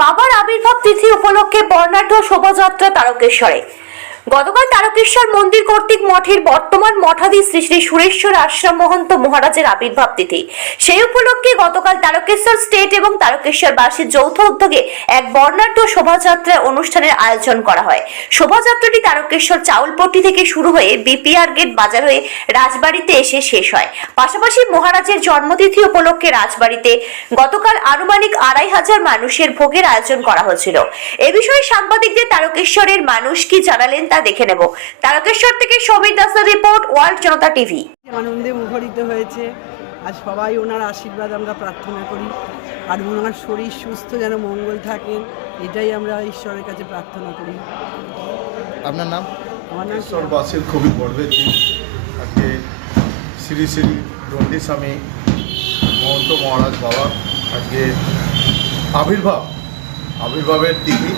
বাবার আবির্ভাব তিথি উপলক্ষে বর্ণাঢ্য শোভাযাত্রা তারকেশ্বরে। গতকাল তারকেশ্বর মন্দির কর্তৃক মঠের বর্তমান মঠাধীশ শ্রী শ্রী সুরেশ্বর আশ্রম মহন্ত মহারাজের আবির্ভাব তিথি। সেই উপলক্ষে গতকাল তারকেশ্বর স্টেট এবং তারকেশ্বর বাসীর যৌথ উদ্যোগে এক বর্ণাঢ্য শোভাযাত্রা অনুষ্ঠানের আয়োজন করা হয়। শোভাযাত্রাটি তারকেশ্বর চাউলপট্টি থেকে শুরু হয়ে বিপিআর গেট বাজার হয়ে রাজবাড়িতে এসে শেষ হয়। পাশাপাশি মহারাজের জন্মতিথি উপলক্ষে রাজবাড়িতে গতকাল আনুমানিক আড়াই হাজার মানুষের ভোগের আয়োজন করা হয়েছিল। এ বিষয়ে সাংবাদিকদের তারকেশ্বরের মানুষ কি জানালেন তা দেখে নেব। তারকেশ্বর থেকে সমীর দাসের রিপোর্ট ওয়ার্ল্ড জনতা টিভি। আনন্দে মুখরিত হয়েছে। আর সবাই ওনার আশীর্বাদ আমরা প্রার্থনা করি। আর ওনার শরীর সুস্থ যেন মঙ্গল থাকেন এটাই আমরা ঈশ্বরের কাছে প্রার্থনা করি। আপনার নাম? আমার নাম ঈশ্বর বাসের খুবই গর্বের দিন আজকে শ্রী শ্রী দণ্ডী স্বামী মহন্ত মহারাজ বাবা আজকে আবির্ভাব আবির্ভাবের তিথি।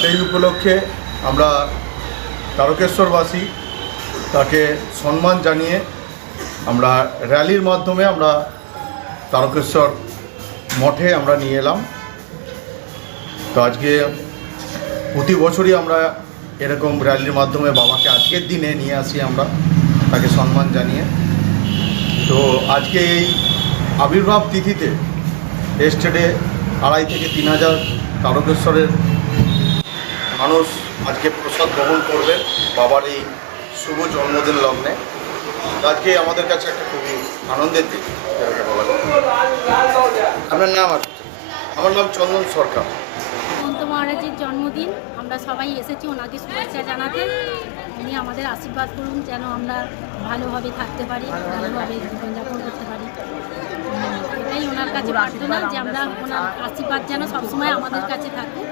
সেই উপলক্ষে আমরা তারকেশ্বরবাসী তাকে সম্মান জানিয়ে আমরা র্যালির মাধ্যমে আমরা তারকেশ্বর মঠে আমরা নিয়ে এলাম। তো আজকে প্রতি বছরই আমরা এরকম র্যালির মাধ্যমে বাবাকে আজকের দিনে নিয়ে আসি আমরা, তাকে সম্মান জানিয়ে। তো আজকে এই আবির্ভাব তিথিতে এস্টেটে আড়াই থেকে তিন হাজার তারকেশ্বরের মানুষ আজকে প্রসাদ গ্রহণ করবেন বাবার এই শুভ জন্মদিন লগ্নে। আজকে আমাদের কাছে একটা খুবই আনন্দের দিন আপনার নাম আর আমার নাম চন্দন সরকার। অনন্ত মহারাজের জন্মদিন, আমরা সবাই এসেছি ওনাকে শুভেচ্ছা জানাতে। উনি আমাদের আশীর্বাদ করুন, যেন আমরা ভালোভাবে থাকতে পারি, ভালোভাবে জীবনযাপন করতে পারি। এটাই ওনার কাছে প্রার্থনা যে আমরা ওনার আশীর্বাদ যেন সবসময় আমাদের কাছে থাকে।